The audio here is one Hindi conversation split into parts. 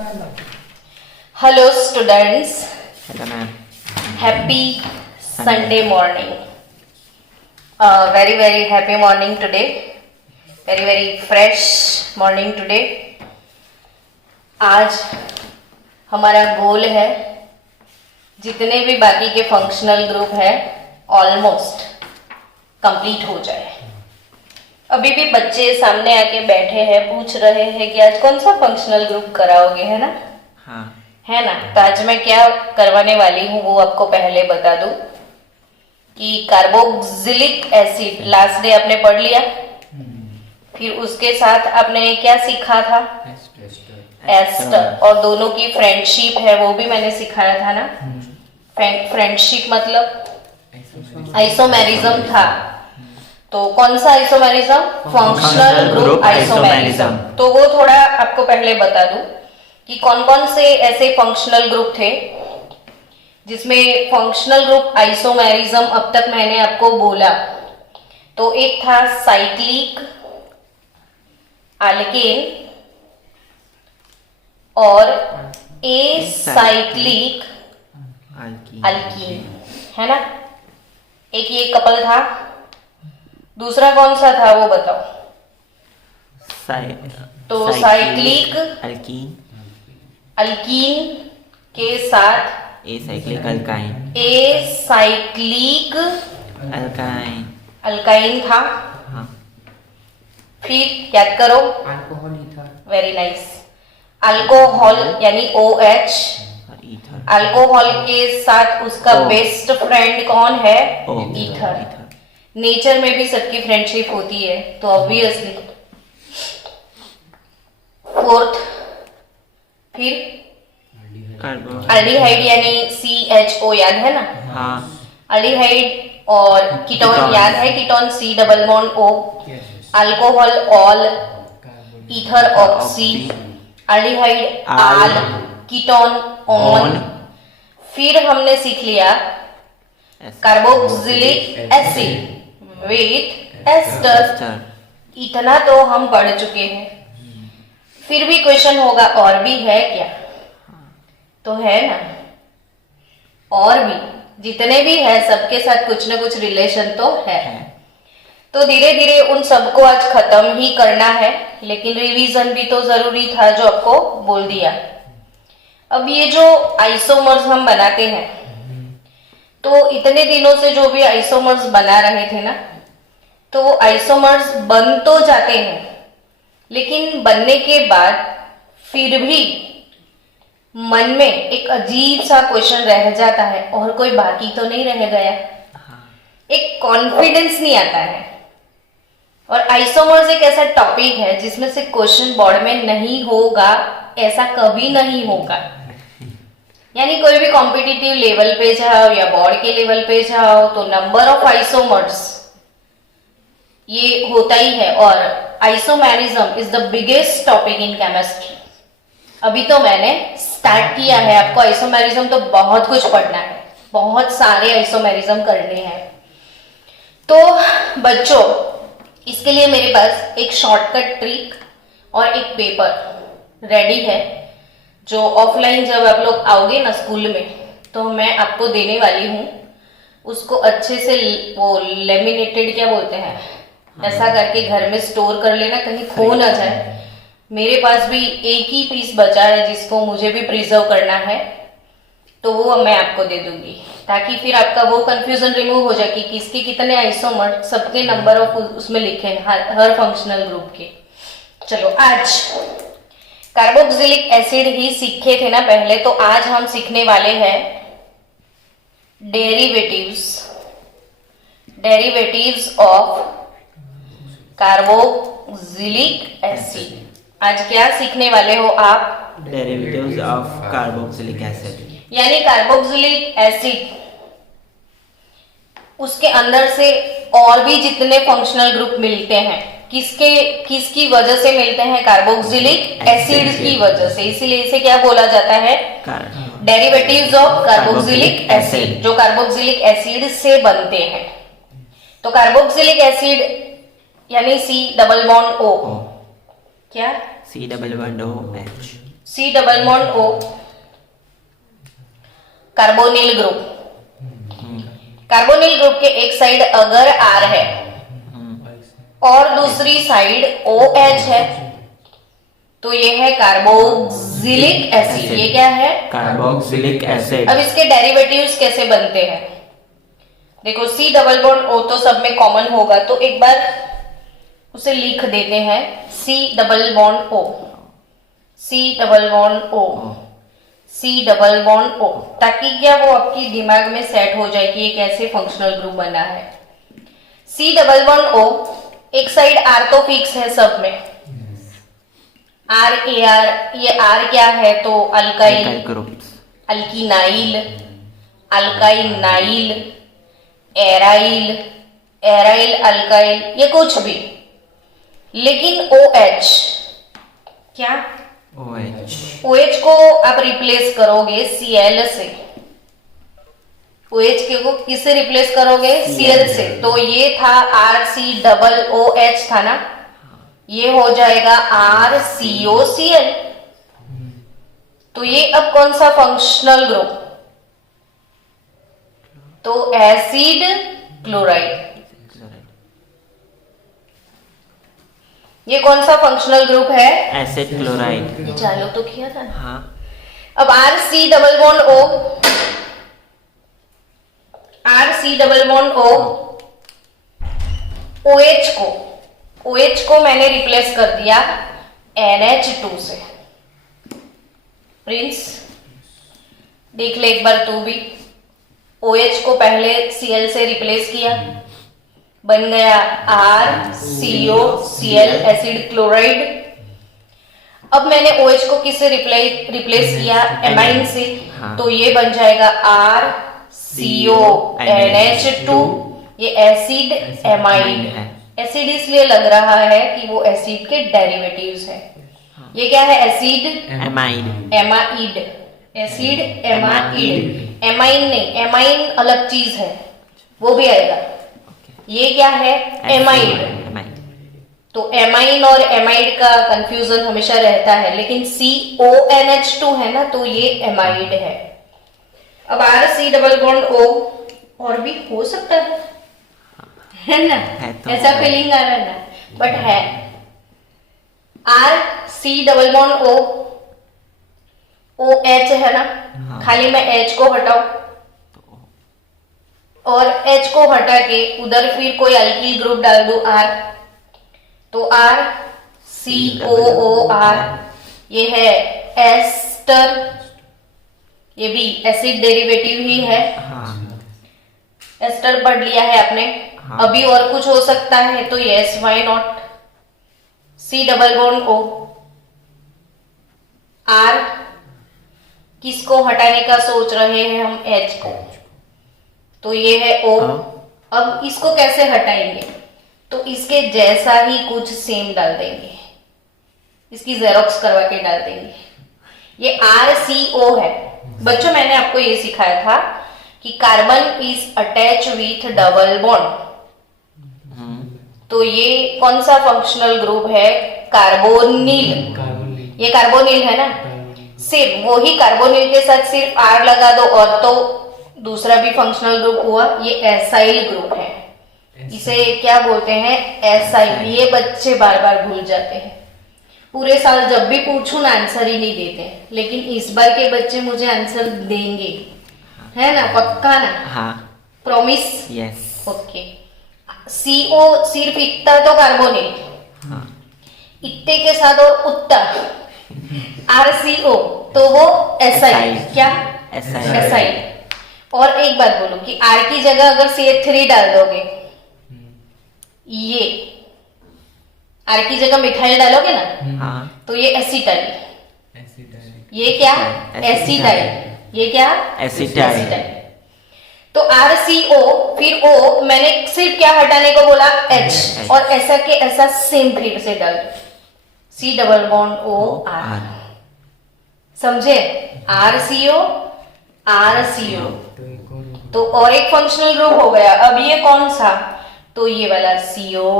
Hello students, Hello ma'am. happy Sunday morning. Very happy morning today. Very fresh morning today. आज हमारा गोल है जितने भी बाकी के फंक्शनल ग्रुप है ऑलमोस्ट कंप्लीट हो जाए. अभी भी बच्चे सामने आके बैठे हैं, पूछ रहे हैं कि आज कौन सा फंक्शनल ग्रुप कराओगे, है ना? हाँ. है ना. तो आज मैं क्या करवाने वाली हूँ वो आपको पहले बता दूं कि कार्बोक्सिलिक एसिड लास्ट डे आपने पढ़ लिया. फिर उसके साथ आपने क्या सीखा था? एस्टर. और दोनों की फ्रेंडशिप है वो भी मैंने सिखाया था ना. फ्रेंडशिप मतलब आइसोमेरिज्म था. तो कौन सा आइसोमेरिज्म? Functional group isomerism. तो वो थोड़ा आपको पहले बता दूं कि कौन कौन से ऐसे फंक्शनल ग्रुप थे जिसमें फंक्शनल ग्रुप आइसोमेरिज्म अब तक मैंने आपको बोला. तो एक था साइक्लिक, अल्केन और एसाइक्लिक अल्कीन, है ना. एक ये कपल था. दूसरा कौन सा था वो बताओ. तो साइक्लिक अल्कीन के साथ एसाइक्लिक अल्काइन. एसाइक्लिक अल्काइन था. हाँ. फिर याद करो. Alcohol ether. Very nice. Alcohol यानी OH. और ईथर. अल्कोहल के साथ उसका O. बेस्ट फ्रेंड कौन है? O. ईथर. नेचर में भी सबकी फ्रेंडशिप होती है तो ऑब्वियसली. फोर्थ फिर अल्डिहाइड यानी CHO याद है ना. हाँ. अल्डिहाइड और कीटोन कीटोन. याद है. Ketone C double bond O. Alcohol all, ether oxy, aldehyde all, ketone on. फिर हमने सीख लिया कार्बोक्सिलिक एसिड विथ एस्टर. इतना तो हम पढ़ चुके हैं. फिर भी क्वेश्चन होगा और भी है क्या? तो है ना. और भी जितने भी है सबके साथ कुछ ना कुछ रिलेशन तो है. तो धीरे धीरे उन सबको आज खत्म ही करना है, लेकिन रिवीजन भी तो जरूरी था जो आपको बोल दिया. अब ये जो आइसोमर्स हम बनाते हैं तो इतने दिनों से जो भी आइसोमर्स बना रहे थे ना, तो वो आइसोमर्स बन तो जाते हैं लेकिन बनने के बाद फिर भी मन में एक अजीब सा क्वेश्चन रह जाता है और कोई बाकी तो नहीं रह गया. एक कॉन्फिडेंस नहीं आता है. और आइसोमर्स एक ऐसा टॉपिक है जिसमें से क्वेश्चन बोर्ड में नहीं होगा, ऐसा कभी नहीं होगा. यानी कोई भी कॉम्पिटिटिव लेवल पे जाओ या बोर्ड के लेवल पे जाओ तो नंबर ऑफ आइसोमर्स ये होता ही है. और isomerism is the biggest topic in chemistry. अभी तो मैंने स्टार्ट किया है. आपको आइसोमेरिज्म तो बहुत कुछ पढ़ना है, बहुत सारे आइसोमेरिज्म करने हैं. तो बच्चों इसके लिए मेरे पास एक शॉर्टकट ट्रिक और एक पेपर रेडी है जो ऑफलाइन जब आप लोग आओगे ना स्कूल में तो मैं आपको देने वाली हूँ. उसको अच्छे से वो लेमिनेटेड क्या बोलते हैं, ऐसा करके घर में स्टोर कर लेना, कहीं खो ना जाए. मेरे पास भी एक ही पीस बचा है जिसको मुझे भी प्रिजर्व करना है, तो वो मैं आपको दे दूंगी ताकि फिर आपका वो कंफ्यूजन रिमूव हो जाए कि किसके कितने आइसोमर, सबके नंबर ऑफ उसमें लिखे हैं हर फंक्शनल ग्रुप के. चलो आज कार्बोक्सिलिक एसिड ही सीखे थे ना पहले, तो आज हम सीखने वाले हैं डेरिवेटिव्स ऑफ कार्बोक्सिलिक एसिड. आज क्या सीखने वाले हो आप? Derivatives of carboxylic acid. यानी कार्बोक्सिलिक एसिड उसके अंदर से और भी जितने फंक्शनल ग्रुप मिलते हैं किसकी वजह से मिलते हैं? कार्बोक्सिलिक एसिड की वजह से. इसीलिए इसे क्या बोला जाता है? डेरिवेटिव्स ऑफ कार्बोक्सिलिक एसिड, जो कार्बोक्सिलिक एसिड से बनते हैं. तो कार्बोक्सिलिक एसिड यानी C डबल बॉन्ड O. क्या? C double bond OH. C double bond O carbonyl group. Carbonyl group के एक साइड अगर R है और दूसरी साइड OH है तो ये है कार्बोक्सिलिक एसिड। ये क्या है? Carboxylic acid. अब इसके डेरिवेटिव्स कैसे बनते हैं? देखो C डबल बॉन्ड O तो सब में कॉमन होगा, तो एक बार उसे लिख देते हैं C double bond O, C double bond O, C double bond O, ताकि क्या वो आपकी दिमाग में सेट हो जाए कि ये कैसे फंक्शनल ग्रुप बना है। C डबल बॉन्ड O, एक साइड R तो फिक्स है सब में, R AR, ये R क्या है तो alkyl groups, alkenyl, alkynyl, aryl, aryl alkyl, ये कुछ भी। लेकिन OH क्या? OH को आप रिप्लेस करोगे Cl से। OH को किससे रिप्लेस करोगे? Cl से। तो ये था RC डबल OH था ना, ये हो जाएगा RCOCl। तो ये अब कौन सा फंक्शनल ग्रुप? तो एसिड क्लोराइड। ये कौन सा फंक्शनल ग्रुप है? Acid chloride. चालू तो किया था ना। हाँ। अब RC double bond O, RC double bond O, OH को मैंने रिप्लेस कर दिया NH2 से। प्रिंस देख ले एक बार तू भी, OH को पहले Cl से रिप्लेस किया, बन गया RCOCl एसिड क्लोराइड। अब मैंने OH को किससे रिप्लेस किया? एमाइन से। हाँ। तो ये बन जाएगा RCONH2, ये एसिड एमाइड है। एसिड इसलिए लग रहा है कि वो एसिड के डेरिवेटिव्स है। ये क्या है? Acid amide. Amide, acid amide. Amine नहीं, एमाइन अलग चीज है, वो भी आएगा। ये क्या है? एमाइड। तो एमाइन और एमाइड का कंफ्यूजन हमेशा रहता है, लेकिन CONH2 है ना, तो ये एमाइड है। अब RC डबल बॉन्ड O और भी हो सकता है ना, तो ऐसा फीलिंग आ रहा है ना, बट है। RC double bond O, OH है ना। हाँ। खाली मैं H को हटाऊं और H को हटा के उधर फिर कोई अल्किल ग्रुप डाल दूं R, तो RCOOR, ये है एस्टर, ये भी एसिड डेरिवेटिव ही है। एस्टर पढ़ लिया है आपने। अभी और कुछ हो सकता है तो yes, why not. C double bond O, R किसको हटाने का सोच रहे हैं हम? H को, तो ये है O। अब इसको कैसे हटाएंगे? तो इसके जैसा ही कुछ सेम डाल देंगे, इसकी जेरोक्स करवा के डाल देंगे। ये RCO है। बच्चों मैंने आपको ये सिखाया था कि carbon is attach with double bond, तो ये कौन सा फंक्शनल ग्रुप है? कार्बोनिल। ये कार्बोनिल है ना, सिर्फ वही कार्बोनिल के साथ सिर्फ R लगा दो और तो दूसरा भी फंक्शनल ग्रुप हुआ। ये एसाइल ग्रुप है, इसे क्या बोलते हैं? एसाइल। ये बच्चे बार बार भूल जाते हैं, पूरे साल जब भी पूछूं ना आंसर ही नहीं देते, लेकिन इस बार के बच्चे मुझे आंसर देंगे, है ना? पक्का ना? हाँ। प्रॉमिस? यस। ओके। CO सिर्फ इतना तो कार्बोनिल, इतने के साथ और उत्ता RCO, तो वो एसाइल। क्या? एसाइल। और एक बात बोलूं कि R की जगह अगर CH3 डाल दोगे, ये R की जगह मिथाइल डालोगे ना, तो ये एसिटाइल। ये क्या? एसिटाइल। ये क्या? एसिटाइल। तो RCO फिर O, मैंने सिर्फ क्या हटाने को बोला? H, और ऐसा के ऐसा सेम फिर से डाल दो, C डबल बॉन्ड OR। समझे? RCO RCO, तो और एक फंक्शनल ग्रुप हो गया। अब ये कौन सा? तो ये वाला COO।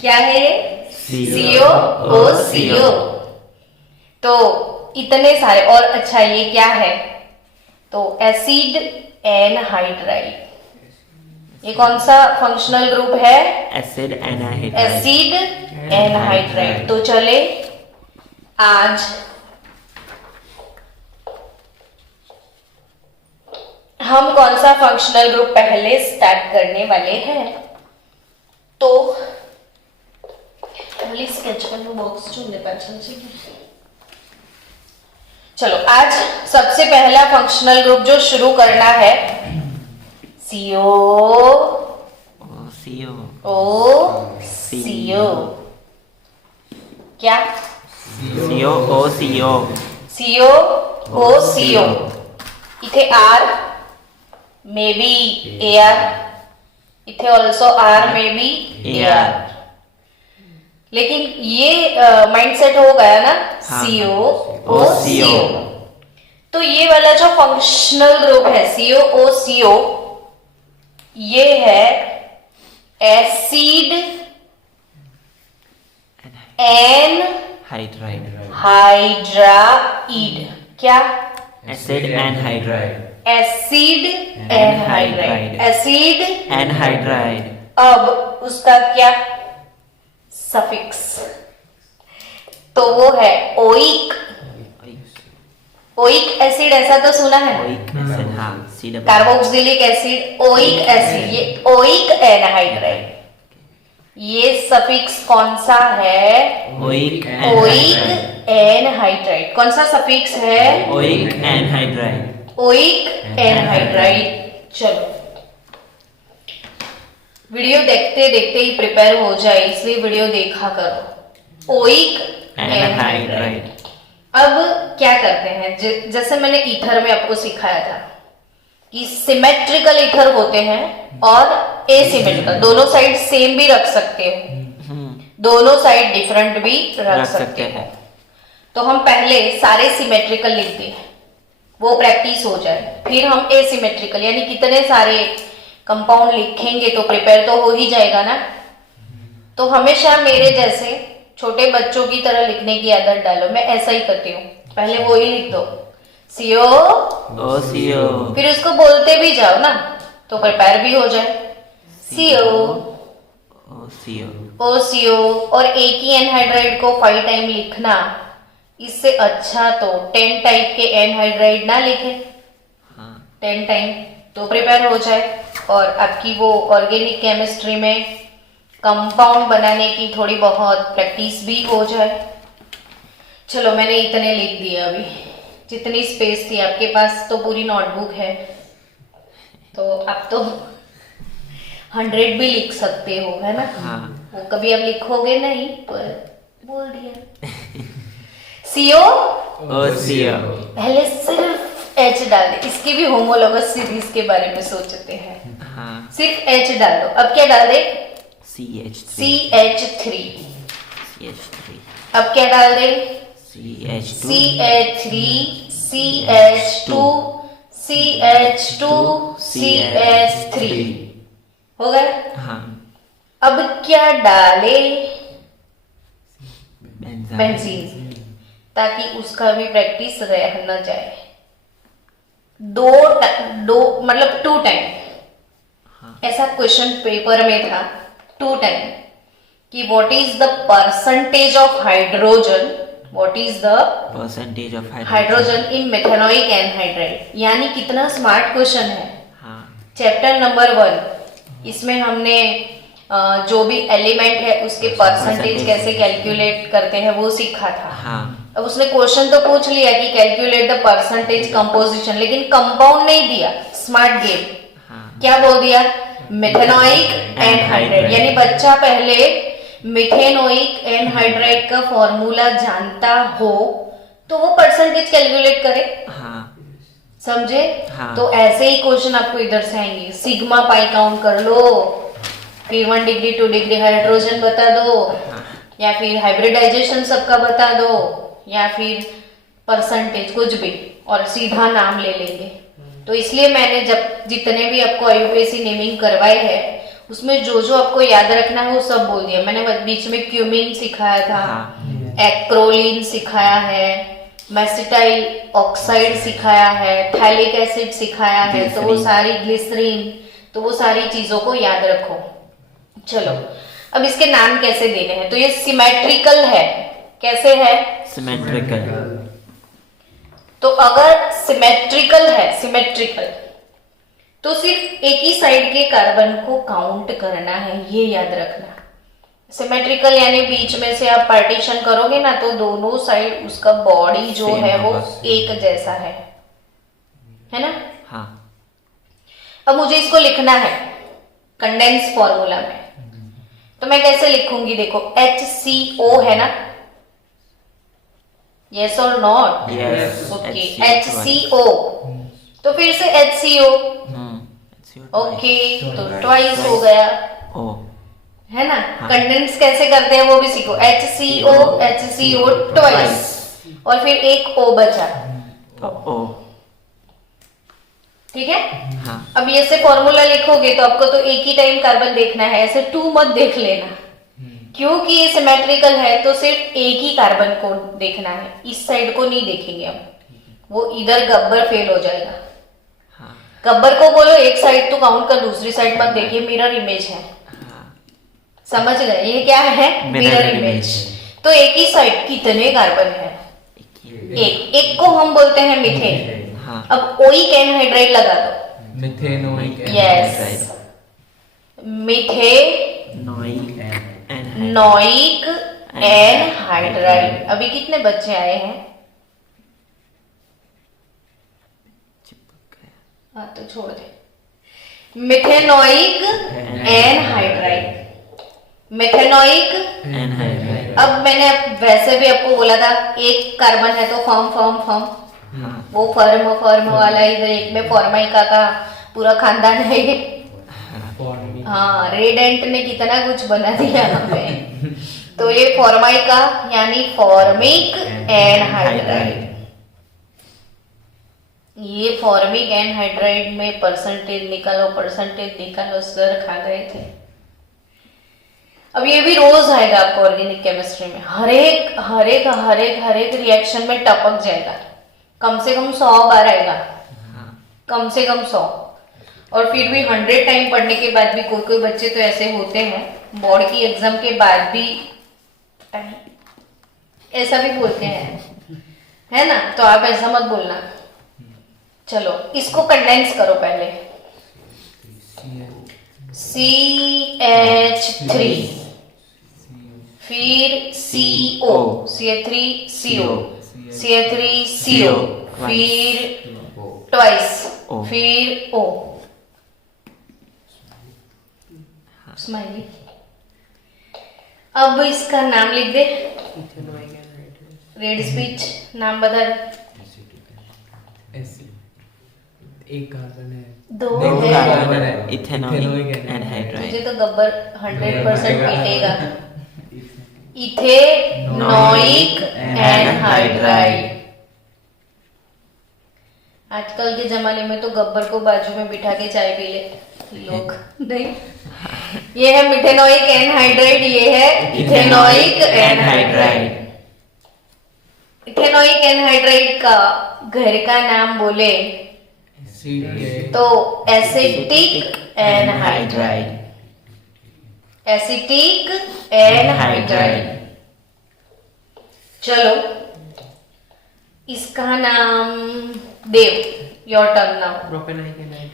क्या है? CO O CO। तो इतने सारे, और अच्छा ये क्या है, तो एसिड एनहाइड्राइड, ये कौन सा फंक्शनल ग्रुप है, एसिड एनहाइड्राइड। Acid anhydride. तो चले आज हम कौन सा फंक्शनल ग्रुप पहले स्टार्ट करने वाले हैं। तो पहले स्केच पेन बॉक्स चुनने पाछल છે। चलो आज सबसे पहला फंक्शनल ग्रुप जो शुरू करना है, CO ओ CO O CO, क्या, CO O CO CO O CO। इथे R मे बी AR, इथे also R may be AR। लेकिन ये माइंडसेट हो गया ना, हाँ। CO O O CO। CO। तो ये वाला जो फंक्शनल ग्रुप है CO O CO, ये है एसिड हाइड्राइड। एनहाइड्राइड। क्या, acid anhydride. Acid anhydride, acid. Anhydride. अब उसका क्या सफिक्स, तो वो है ओइक। ओइक एसिड ऐसा तो सुना है, ओइक एसिड, हाँ C double. Carboxylic acid, oic acid, ये ओइक एनहाइड्राइड। ये सफिक्स कौन सा है, ओइक ओइक एनहाइड्राइड। कौन सा सफिक्स है, ओइक एनहाइड्राइड। Oic anhydride. चलो वीडियो देखते देखते ही प्रिपेयर हो जाए, इसलिए वीडियो देखा करो। Oic anhydride. अब क्या करते हैं, जैसे मैंने ईथर में आपको सिखाया था कि सिमेट्रिकल ईथर होते हैं और एसिमेट्रिकल, दोनों साइड सेम भी रख सकते हो, दोनों साइड डिफरेंट भी रख सकते हैं। तो हम पहले सारे सिमेट्रिकल लिखते हैं, वो प्रैक्टिस हो जाए, फिर हम एसिमेट्रिकल यानी कितने सारे कंपाउंड लिखेंगे तो प्रिपेयर तो हो ही जाएगा ना। तो हमेशा मेरे जैसे छोटे बच्चों की तरह लिखने की आदत डालो, मैं ऐसा ही करती हूँ, पहले वो ही लिख दो CO O CO। फिर उसको बोलते भी जाओ ना तो प्रिपेयर भी हो जाए, CO O CO। O CO। और एक ही एनहाइड्राइड को 5 टाइम लिखना, इससे अच्छा तो 10 टाइप के एनहाइड्राइड ना लिखे, हाँ 10 टाइम तो प्रिपेयर हो जाए, और आपकी वो ऑर्गेनिक केमिस्ट्री में कंपाउंड बनाने की थोड़ी बहुत प्रैक्टिस भी हो जाए। चलो मैंने इतने लिख दिए, अभी जितनी स्पेस थी आपके पास तो पूरी नोटबुक है, तो आप तो 100 भी लिख सकते हो, है ना। हाँ। वो कभी आप लिखोगे नहीं पर बोल दिया। CO O CO। पहले सिर्फ H डाल दे, इसकी भी होमोलोगस सीरीज के बारे में सोचते हैं, हाँ सिर्फ H डाल दो। अब क्या डाल दे, CH3। CH3। CH3। अब क्या डाल दे, CH2। CH3 CH2 CH2 CH3। हो गए। हाँ अब क्या डाले, बेंजाइन। बेंजीन, ताकि उसका भी प्रैक्टिस रह न जाए। दो मतलब 2 टाइम, हाँ। ऐसा क्वेश्चन पेपर में था 2 टाइम कि what is the percentage of hydrogen, what is the percentage of hydrogen in methanoic anhydride. यानी कितना स्मार्ट क्वेश्चन है। हाँ चैप्टर नंबर 1, इसमें हमने जो भी एलिमेंट है उसके परसेंटेज कैसे कैलकुलेट करते हैं वो सीखा था। हाँ अब उसने क्वेश्चन तो पूछ लिया कि कैलकुलेट द परसेंटेज कंपोजिशन, लेकिन कंपाउंड नहीं दिया। स्मार्ट गेम, हाँ। क्या बोल दिया, मेथेनोइक एनहाइड्राइड। यानी बच्चा पहले मिथेनोइक एनहाइड्राइड का फॉर्मूला जानता हो तो वो परसेंटेज कैलकुलेट करे। हाँ समझे। हाँ। तो ऐसे ही क्वेश्चन आपको इधर से आएंगे, सिग्मा पाई काउंट कर लो, फिर 1 डिग्री 2 डिग्री हाइड्रोजन बता दो, या फिर हाइब्रिडाइजेशन सबका बता दो, या फिर परसेंटेज कुछ भी, और सीधा नाम ले लेंगे। तो इसलिए मैंने जब जितने भी आपको IUPAC नेमिंग करवाए हैं उसमें जो जो आपको याद रखना है वो सब बोल दिया मैंने। बीच में क्यूमिन सिखाया था, हाँ एक्रोलिन सिखाया है, मेसिटाइल ऑक्साइड सिखाया है, थैलिक एसिड सिखाया है, तो वो ग्लिसरीन। सारी ग्लिसरीन, तो वो सारी चीजों को याद रखो। चलो अब इसके नाम कैसे देने हैं, तो ये सिमेट्रिकल है। कैसे है? सिमेट्रिकल। तो अगर सिमेट्रिकल है, सिमेट्रिकल तो सिर्फ एक ही साइड के कार्बन को काउंट करना है, ये याद रखना। सिमेट्रिकल यानी बीच में से आप पार्टीशन करोगे ना तो दोनों साइड उसका बॉडी जो Same है वो होगा। एक जैसा है ना। हाँ अब मुझे इसको लिखना है कंडेंस फॉर्मूला में, तो मैं कैसे लिखूंगी? देखो HCO है ना, यस और not? Yes, okay HCO HCO, तो फिर से HCO, HCO ओके तो ट्वाइस हो गया, ओ है ना। हाँ। कंडेंस कैसे करते हैं वो भी सीखो, HCO ट्वाइस, और फिर एक O बचा, ओ ठीक है। हाँ अब ये से फॉर्मूला लिखोगे तो आपको तो एक ही टाइम कार्बन देखना है, ऐसे 2 मत देख लेना, क्योंकि ये सिमेट्रिकल है तो सिर्फ एक ही कार्बन को देखना है, इस साइड को नहीं देखेंगे हम, वो इधर गब्बर फेल हो जाएगा। हाँ गब्बर को बोलो एक साइड तो काउंट कर, दूसरी साइड मत देखिए, मिरर इमेज है, समझ गए? ये क्या है? Mirror image. तो एक ही साइड कितने कार्बन है? एक को हम बोलते हैं मीथेन। हाँ अब ओइक एनहाइड्राइड लगा दो, मिथेनोइक यस, मिथेनोइक नोइक एनहाइड्राइड। अभी कितने बच्चे आए हैं? हाँ तो छोड़ दे, मिथेनोइक एनहाइड्राइड, मिथेनोइक। एनहाइड्राइड। अब मैंने वैसे भी आपको बोला था एक कार्बन है तो फर्म फर्म फर्म, हाँ वो फर्म फर्म वाला, इधर एक में फॉर्माइका का पूरा खानदान है ये। हाँ रेडेंट ने कितना कुछ बना दिया हमें। तो ये फॉर्माइका यानी फॉर्मिक एनहाइड्राइड, ये फॉर्मिक एनहाइड्राइड में परसेंटेज निकालो, सर खा गए थे। अब ये भी रोज आएगा आपको ऑर्गेनिक केमिस्ट्री में, हर एक रिएक्शन में टपक जाएगा, कम से कम 100 बार आएगा, कम से कम 100। और फिर भी 100 टाइम पढ़ने के बाद भी कोई बच्चे तो ऐसे होते हैं बोर्ड की एग्जाम के बाद भी ऐसा भी बोलते हैं, है ना। तो आप ऐसा मत बोलना। चलो इसको कंडेंस करो पहले, CH3, फिर CO, CH3CO, CH3CO, फिर ट्वाइस, O, फिर O, स्माइली। अब इसका नाम लिख दे, रेड स्पीच नाम बता दे। एक कार्बन है, दो दो है। कार्बन है, इथेनोइक एनहाइड्राइड। मुझे तो गब्बर 100% पीटेगा। Ethanoic anhydride. आजकल के जमाने में तो गब्बर को बाजू में बिठा के चाय पी ले लोग, नहीं। ये है मिथेनोइक एनहाइड्राइड, ये है इथेनोइक एनहाइड्राइड। इथेनोइक एनहाइड्राइड का घर का नाम बोले तो एसिटिक एनहाइड्राइड, एसिटिक एनहाइड्राइड। चलो इसका नाम Dev, your turn now.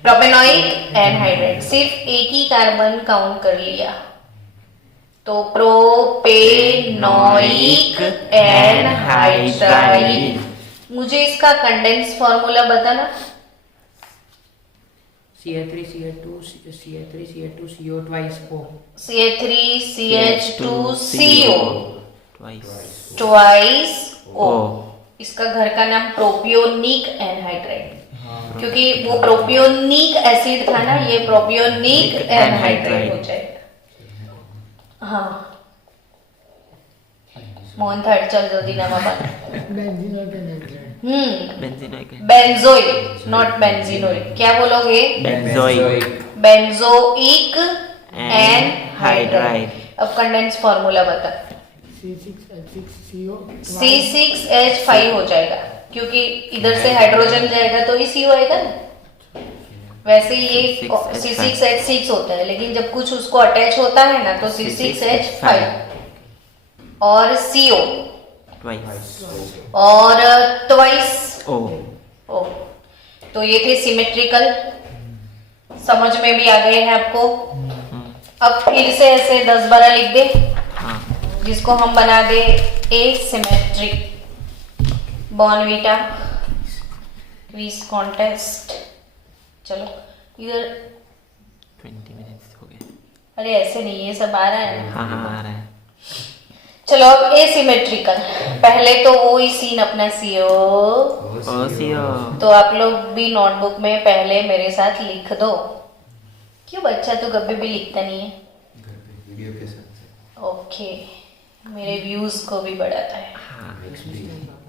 Propanoic anhydride, सिर्फ एक ही कार्बन काउंट कर लिया तो प्रोपेनोइक एनहाइड्राइड। मुझे इसका कंडेंस फॉर्मूला बताना। CH3CH2CO twice O, CH3CH2CO twice twice O। O। इसका घर का नाम प्रोपियोनिक एनहाइड्राइड, क्योंकि वो प्रोपियोनिक एसिड था ना, ये प्रोपियोनिक एनहाइड्राइड हो जाएगा। हाँ मोहन थर्ड चल जल्दी नाम बता। बेंजीनोइक बेंजोइक, नॉट बेंजीनोइक। क्या बोलोगे? Benzoic benzoic anhydride. अब कंडेंस फॉर्मूला बता। C6H6CO C6H5 हो जाएगा क्योंकि इधर से हाइड्रोजन जाएगा तो ही CO आएगा ना। वैसे ये C6H6 होता है, लेकिन जब कुछ उसको अटैच होता है ना तो C6H5 और CO ट्वाइस और ट्वाइस ओ। ओ। तो ये थे सिमेट्रिकल, समझ में भी आ गए हैं आपको। अब फिर से ऐसे 10-12 लिख दे हाँ जिसको हम बना दे एसिमेट्रिक। Bournvita quiz contest. चलो इधर, 20 मिनट्स हो गए। अरे ऐसे नहीं, ये सब आ रहा है ना। हाँ हाँ आ रहा है। चलो अब एसिमेट्रिकल, पहले तो वो ही सीन अपना सीओ। ओ सीओ। तो आप लोग भी नोटबुक में पहले मेरे साथ लिख दो। क्यों बच्चा तो कभी भी लिखता नहीं है? वीडियो के साथ ओके, मेरे व्यूज को भी बढ़ाता है। हाँ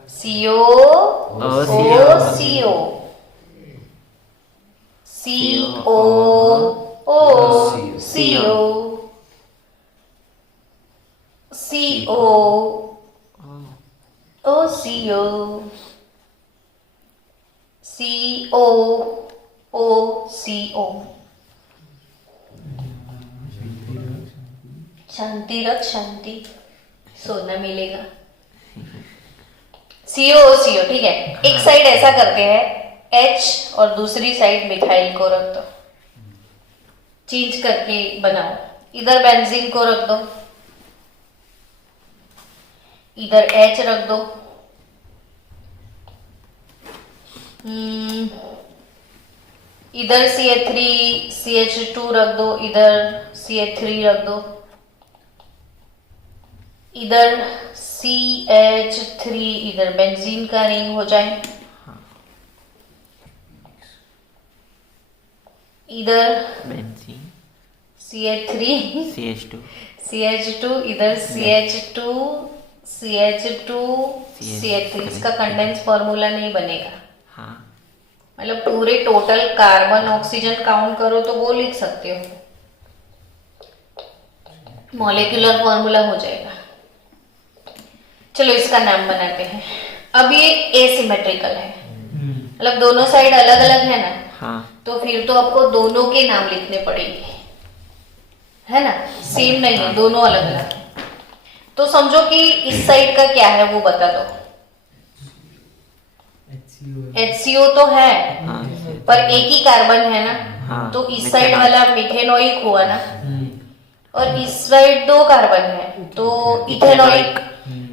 सीओ ओ ओ सीओ सीओ ओ सीओ सीओ ओ सीओ सीओ ओ सीओ। शांति रख शांति, सोना मिलेगा। सीओ सीओ, ठीक है। एक साइड ऐसा करते हैं एच और दूसरी साइड मिथाइल को रख दो, चेंज करके बनाओ। इधर बेंजीन को रख दो, इधर एच रख दो। इधर CH3 CH2 रख दो, इधर CH3 रख दो, इधर CH3, इधर बेंजीन का रिंग हो जाए। इधर बेंजीन CH3 CH2 CH2, इधर CH2 CH2 CH3। इसका कंडेंस फॉर्मूला नहीं बनेगा। हाँ मतलब पूरे टोटल कार्बन ऑक्सीजन काउंट करो तो वो लिख सकते हो, मॉलिक्यूलर फॉर्मूला हो जाएगा। चलो इसका नाम बनाते हैं। अब ये एसिमेट्रिकल है, मतलब दोनों साइड अलग अलग है ना, हाँ तो फिर तो आपको दोनों के नाम लिखने पड़ेंगे, है ना। सेम नहीं है, दोनों अलग अलग है। तो समझो कि इस साइड का क्या है वो बता दो। HCO तो है हाँ पर एक ही कार्बन है ना, हाँ, तो इस मिथेनॉइक। साइड वाला मिथेनोइक हुआ ना, और इस साइड 2 कार्बन है तो इथेनोइक।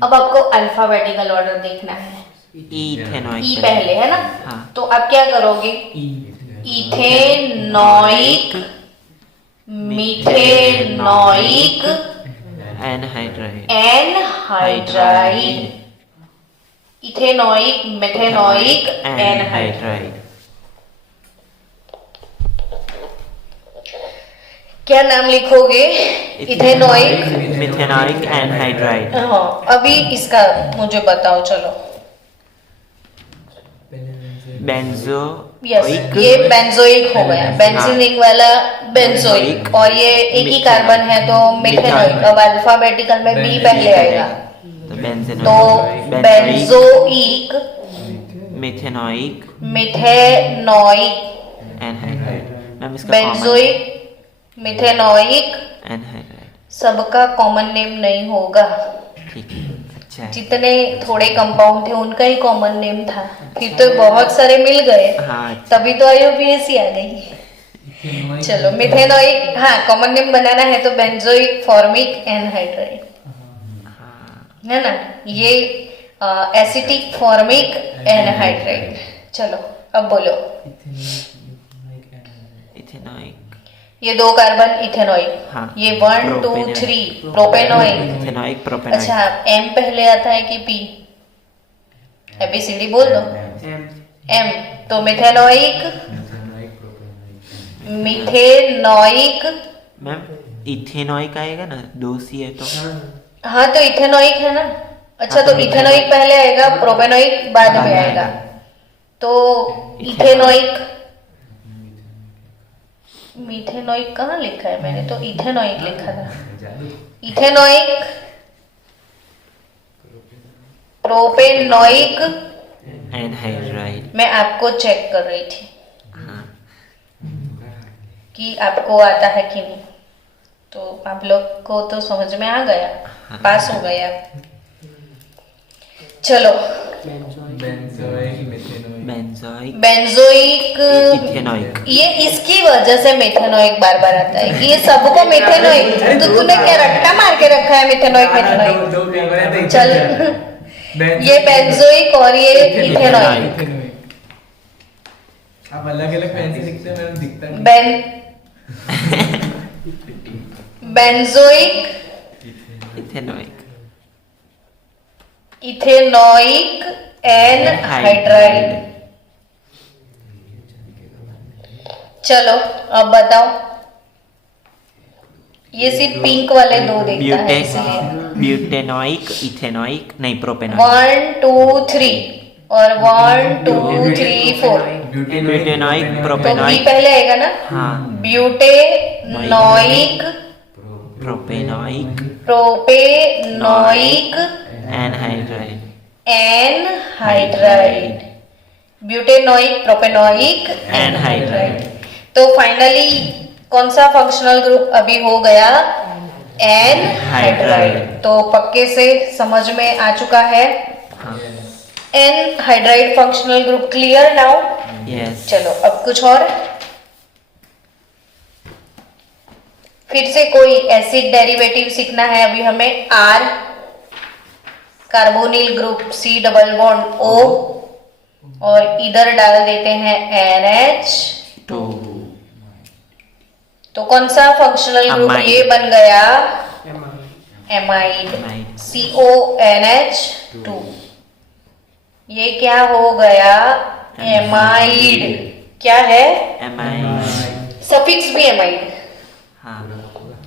अब आपको अल्फाबेटिकल ऑर्डर देखना है। इथेनॉइक ई पहले है ना, हाँ। तो आप क्या करोगे? Ethanoic, methanoic, anhydride anhydride. Ethanoic, methanoic, anhydride. Anhydride. क्या नाम लिखोगे? Ethanoic, methanoic anhydride. हाँ। अभी इसका मुझे बताओ चलो। बेंजो यस, ये बेंजोइक हो गया, बेंजीनिक वाला बेंजोइक, और ये एक ही कार्बन है तो मिथेनोइक। अब अल्फाबेटिकल में बी पहले आएगा, तो बेंजोइक, मिथेनॉइक मिथेनोइक, एनहाइड्राइड। मैम इसका बेंजोइक, मिथेनोइक। एनहाइड्राइड। सबका कॉमन नेम नहीं होगा, ठीक है, अच्छा है। जितने थोड़े कंपाउंड थे उनका ही कॉमन नेम था, फिर तो बहुत सारे मिल गए, हाँ अच्छा। तभी तो IUPAC आ गई। चलो मिथेनोइक, हाँ कॉमन नेम बनाना है तो बेंजोइक, फॉर्मिक, एनहाइड्राइड, है ना। ये एसिटिक, फॉर्मिक, एनहाइड्राइड। चलो अब बोलो। इथेनॉइक। ये 2 कार्बन इथेनोइक, हाँ। ये 1 2 3 प्रोपेनोइक। इथेनॉइक, प्रोपेनॉइक। अच्छा, M पहले आता है कि P? ABCD बोल दो। M, तो मिथेनोइक, मिथेनोइक। मैम इथेनॉइक आएगा ना, 2 C है तो। हाँ तो इथेनोइक है ना। अच्छा हाँ, तो तो इथेनोइक पहले आएगा, प्रोपेनोइक बाद में आएगा, तो इथेनोइक, मीथेनोइक कहाँ लिखा है? मैंने तो इथेनोइक लिखा था। जादू इथेनोइक, प्रोपेनोइक। एनहाइड्राइड। मैं आपको चेक कर रही थी हाँ कि आपको आता है कि नहीं, तो आप लोग को तो समझ में आ गया, पास हो गए आप। चलो, benzoic methanoic benzoic benzoic, ethanoic. ये इसकी वजह से मेथेनोइक बार बार आता है कि ये सबको मेथेनोइक, तो तूने क्या रट्टा मार के रखा है मेथेनोइक मेथेनोइक? दो पेपर है तो चल, ये बेंजोइक और ये इथेनोइक। इथेनोइक। आप अलग अलग पेन से लिखते हैं, मैंने दिखता नहीं। Benzoic, ethanoic. Ethanoic, anhydride. चलो अब बताओ, ये सिर्फ पिंक वाले दो देखता है इसलिए। ब्यूटेनोइक, इथेनोइक, नहीं प्रोपेनोइक। 1 2 3 और 1 2 3 4। ब्यूटेनोइक, तो बी प्रोपेनोइक। पहले आएगा ना? हाँ। Butanoic, propanoic, propanoic, anhydride. Anhydride. Butanoic, propanoic, anhydride. तो फाइनली कौन सा फंक्शनल ग्रुप अभी हो गया? एनहाइड्राइड। तो पक्के से समझ में आ चुका है हाँ anhydride functional group. Clear now? Yes. चलो अब कुछ और, फिर से कोई एसिड डेरिवेटिव सीखना है अभी हमें। R, carbonyl group, C double bond O, और इधर डाल देते हैं NH2। तो कौन सा फंक्शनल ग्रुप अमाइड। ये बन गया? Amide, amide. CONH2। ये क्या हो गया? एमाइड। क्या है? एमाइड। सफिक्स भी एमाइड। हाँ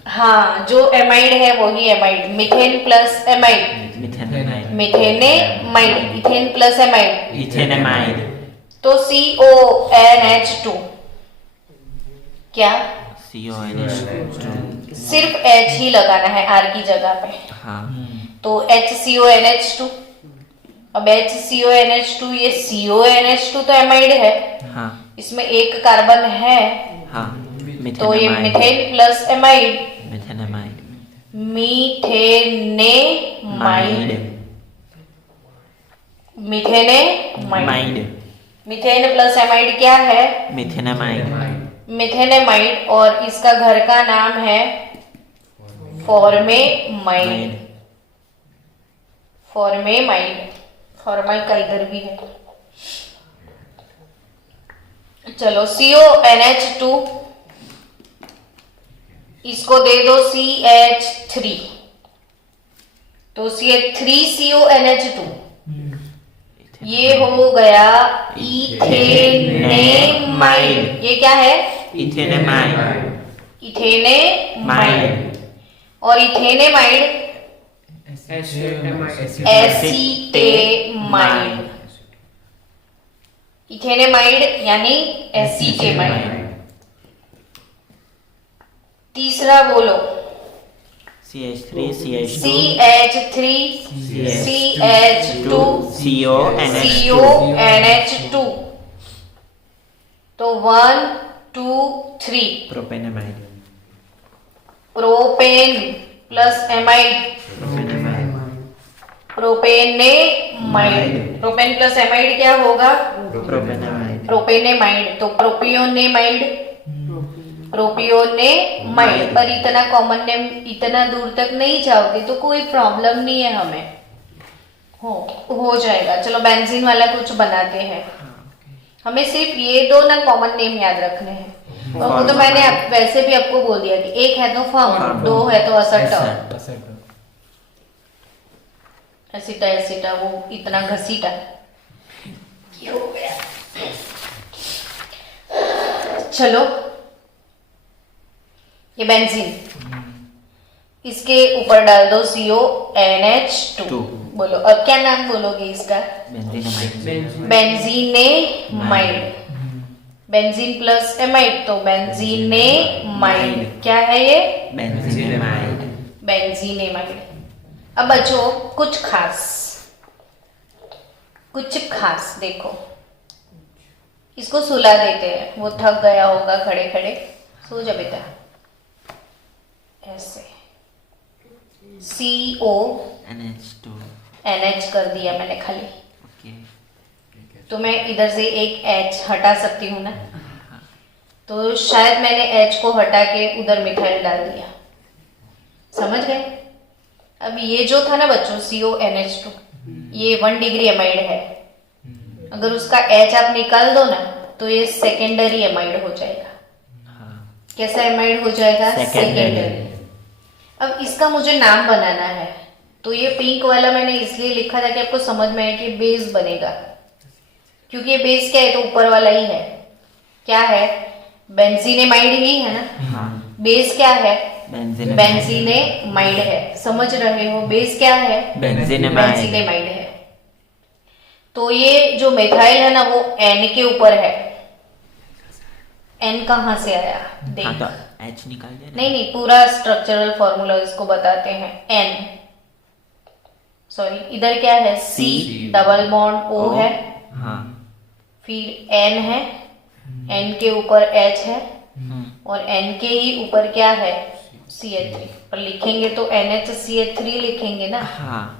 हाँ, जो एमाइड है वही amide. Methane plus amide, methanamide. Methanamide. Ethane plus amide, ethanamide. तो CONH2। क्या? CONH2। सिर्फ H ही लगाना है R की जगह पे, हाँ तो HCONH2। अब HCONH2, ये CONH2 तो एमाइड है, हाँ इसमें एक कार्बन है, हाँ तो ये methanamide. Methane plus amide, methanamide. Methanamide. Methanamide. Methane plus amide क्या है? मिथेनामाइड। मिथेनेमाइड, और इसका घर का नाम है फॉर्मेमाइड। फॉर्मेमाइड, फॉर्माइड का इधर भी है। चलो CONH2, इसको दे दो CH3, तो CH3CONH2, ये हो गया इथेनेमाइड। ये क्या है? इथेनामाइड। इथेनेमाइड, और इथेनेमाइड एसीटेमाइड। इथेनेमाइड यानी एसीटेमाइड। तीसरा बोलो, CH3 CH2 CH3 CH2 CONH2। तो 1 2 3 propanamide. Propane plus amide, propanamide. Propanamide. Propane plus amide क्या होगा? प्रोपेनामाइड। प्रोपेनेमाइड। तो प्रोपियोनेमाइड, प्रोपियोनेमाइड। पर इतना कॉमन नेम, इतना दूर तक नहीं जाओगे तो कोई प्रॉब्लम नहीं है, हमें हो जाएगा। चलो बेंजीन वाला कुछ बनाते हैं। हमें सिर्फ ये दो ना कॉमन नेम याद रखने हैं, और वो तो मैंने वैसे भी आपको बोल दिया कि एक है तो फॉर्म, दो है तो असट। एसिटा एसिटा, वो इतना घसीटा ये हो गया। चलो, ये बेंजीन, इसके ऊपर डाल दो CONH2। बोलो अब क्या नाम बोलोगे इसका? बेंजीनामाइड। बेंजीनेमाइड। बेंजीन प्लस एमाइड तो बेंजीनेमाइड। क्या है ये? बेंजीनेमाइड। बेंजीनेमाइड। अब बच्चों कुछ खास देखो, इसको सुला देते हैं, वो थक गया होगा खड़े खड़े, सो जा बेटा। ऐसे CO NH2। NH कर दिया मैंने खाली, ओके। तो मैं इधर से एक H हटा सकती हूँ ना, तो शायद मैंने H को हटा के उधर मिथाइल डाल दिया, समझ गए? अब ये जो था ना बच्चों CONH2, ये 1 डिग्री एमाइड है। अगर उसका H आप निकाल दो ना तो ये सेकेंडरी एमाइड हो जाएगा। हाँ। कैसा एमाइड हो जाएगा? Secondary। सेकेंडरी। अब इसका मुझे नाम बनाना है, तो ये पिंक वाला मैंने इसलिए लिखा था कि आपको समझ में आए कि बेस बनेगा, क्योंकि ये बेस क्या है तो ऊपर वाला ही है। क्या है? बेंजीनेमाइड ही है ना। हाँ। बेस क्या है? बेंजीनेमाइड। बेंजीनेमाइड है, समझ रहे हो? बेस क्या है? बेंजीनेमाइड। बेंजीनेमाइड है। तो ये जो मिथाइल है ना वो N के ऊपर है। N कहाँ से आया देख। हाँ, तो H निकाल देना। नहीं, पूरा स्ट्रक्चरल फॉर्मूला इसको बताते हैं। N सॉरी, इधर क्या है? C डबल बॉन्ड O है, हाँ। फिर N है, N के ऊपर H है, और N के ही ऊपर क्या है? CH3। पर लिखेंगे तो NHCH3 लिखेंगे ना। हाँ।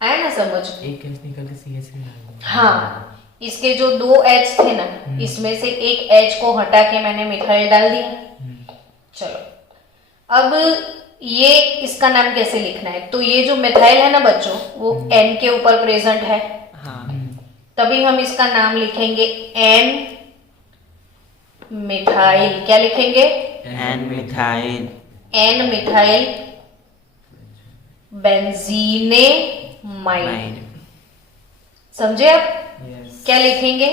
आया ना समझ? एक H निकल के CH में डाल दूंगा। हाँ, इसके जो 2 H थे ना, इसमें से एक H को हटा के मैंने मिथाइल डाल दिया। चलो, अब ये इसका नाम कैसे लिखना है? तो ये जो मिथाइल है ना बच्चों, वो N के ऊपर प्रेजेंट है, हाँ। तभी हम इसका नाम लिखेंगे N मिथाइल। क्या लिखेंगे? N methyl. N methyl benzenamide. समझे आप? Yes। क्या लिखेंगे?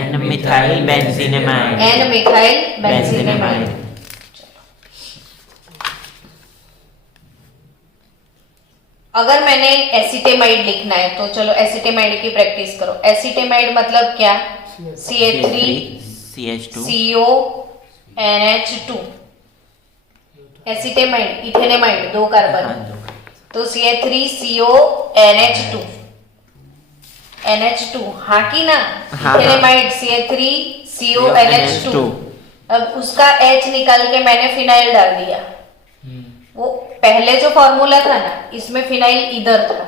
N methyl benzenamide. N methyl benzenamide. अगर मैंने एसिटेमाइड लिखना है तो चलो एसिटेमाइड की प्रैक्टिस करो। एसिटेमाइड मतलब क्या? CH3 CH2। CO NH2। Acetamide इथेनेमाइड 2 carbon, हाँ, दो। तो CH3 CO NH2। NH2 हाँ की ना? हाँ। इथेनेमाइड CH3 CO NH2। अब उसका H निकाल के मैंने फिनाइल डाल दिया। वो पहले जो फॉर्मूला था ना, इसमें फिनाइल इधर था,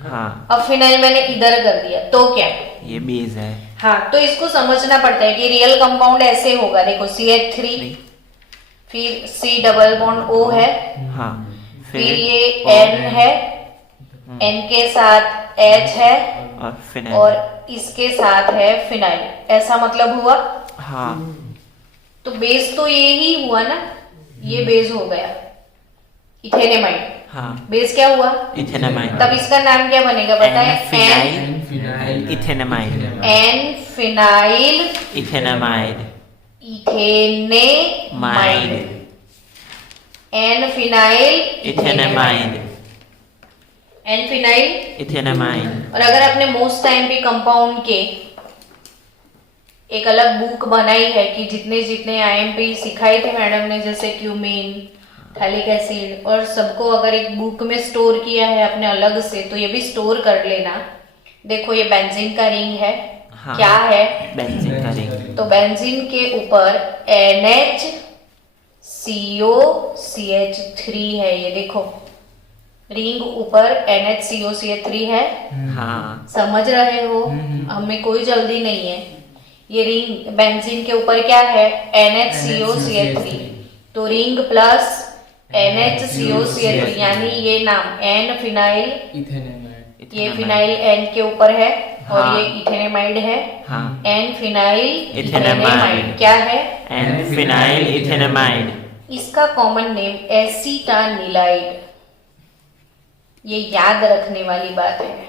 हाँ, अब फिनाइल मैंने इधर कर दिया, तो क्या? ये बेस है। हाँ, तो इसको समझना पड़ता है कि रियल कंपाउंड ऐसे होगा। देखो CH3, फिर C डबल बॉन्ड O है, हाँ, फिर ये N है, N के साथ H है, और फिनाइल। और इसके साथ है फिनाइल। ऐसा मतलब हुआ। हाँ, तो बेस तो ये ही हुआ ना, ये बेस हो गया इथेनेमाइड। हाँ, बेस क्या हुआ? इथेनेमाइड। तब इसका नाम क्या बनेगा बताएं? N phenyl phenyl ethanamide. N phenyl ethanamide. Ethanamide. N phenyl ethanamide. N phenyl. Ethanamide. और अगर आपने मोस्ट टाइम पे कंपाउंड के एक अलग बुक बनाई है कि जितने जितने IMP सिखाए थे मैडम ने, जैसे क्यूमीन, थैलिक एसिड, और सबको अगर एक बुक में स्टोर किया है अपने अलग से, तो ये भी स्टोर कर लेना। देखो ये बेंजीन का रिंग है। हाँ, क्या है? बेंजीन का रिंग। तो बेंजीन के ऊपर NHCOCH3 है। ये देखो रिंग ऊपर NHCOCH3 है। हाँ, समझ रहे हो? हमें कोई जल्दी नहीं है। ये रिंग बेंजीन के ऊपर क्या है? NHCOCH3। तो रिंग प्लस NHCOCH3, यानी ये नाम N फिनाइल, इथेनेमाइड। ये फिनाइल N के ऊपर है, और हाँ। ये इथेनेमाइड है। हाँ, N फिनाइल इथेनेमाइड। इथेनेमाइड क्या है? N phenyl ethanamide. इसका कॉमन नेम एसीटानिलाइड। ये याद रखने वाली बात है।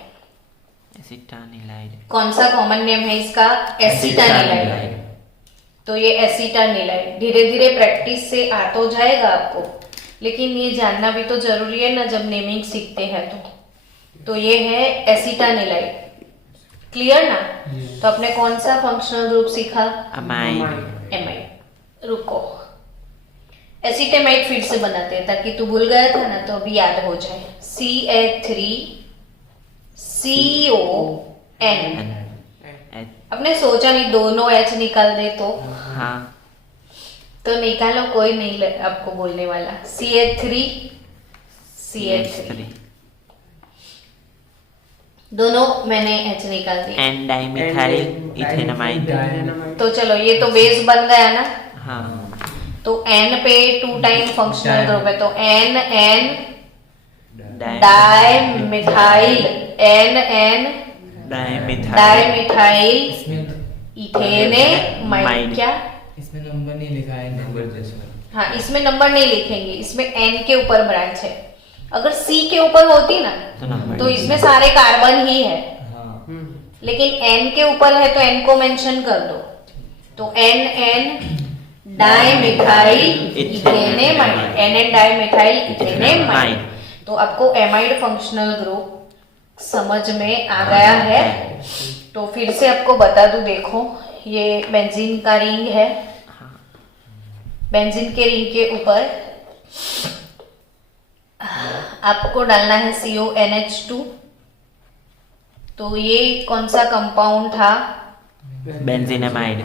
एसिटानिलाइड। कौन सा कॉमन नेम है इसका? एसीटानिलाइड। तो ये एसीटानिलाइड धीरे धीरे प्रैक्टिस से आ तो जाएगा आपको, लेकिन ये जानना भी तो जरूरी है ना जब नेमिंग सीखते हैं तो ये है एसीटानिलाइड। क्लियर ना? तो आपने कौन सा फंक्शनल ग्रुप सीखा? अमाइड। एमाइड। रुको, एसिटेमाइड फिर से बनाते हैं ताकि तू भूल गया था ना, तो अभी याद हो जाए। CH3CON। आपने सोचा नहीं दोनों H निकाल दे तो? हाँ। तो निकालो, कोई नहीं आपको बोलने वाला। CH3 दोनों मैंने H निकाल दिए। N dimethyl ethanamide. तो चलो, ये तो बेस बन गया ना। हाँ। तो N पे 2 टाइम फंक्शनल ग्रुप है, तो N डाइमिथाइल, N डाइमिथाइल इसमें इथेनेमाइड। क्या? इसमें नंबर नहीं लिखा है, नंबर जैसे। हाँ, इसमें नंबर नहीं लिखेंगे, इसमें N के ऊपर ब्रांच है। अगर C के ऊपर होती ना तो इसमें सारे कार्बन ही है, हाँ। लेकिन N के ऊपर है तो N को मेंशन कर दो। तो N डाइमिथाइल इथेनेमाइड, N डाइमिथाइल इथेनेमाइड। तो आपको एमाइड फंक्शनल ग्रुप समझ में आ गया है। तो फिर से आपको बता दूं, देखो ये बेंजीन का रिंग है। बेंजीन के रिंग के ऊपर आपको डालना है CONH2। तो ये कौन सा कंपाउंड था? बेंजीनामाइड।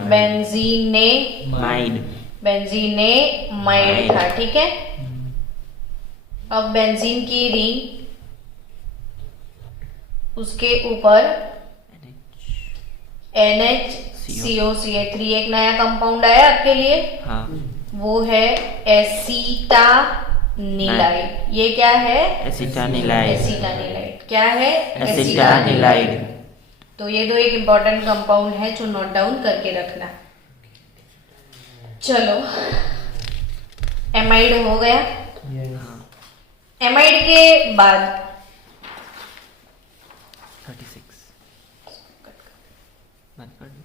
बेंजीनेमाइड था, ठीक है। अब बेंजीन की रिंग, उसके ऊपर NHCOCH3, एक नया कंपाउंड आया आपके लिए, हाँ। वो है एसीटानिलाइड। ये क्या है? एसिटानिलाइड। एसीटानिलाइड क्या है? एसिटानिलाइड। तो ये दो एक इंपॉर्टेंट कंपाउंड है जो नोट डाउन करके रखना। चलो, एमाइड हो गया। एमाइड के बाद 36 बंद कर दो।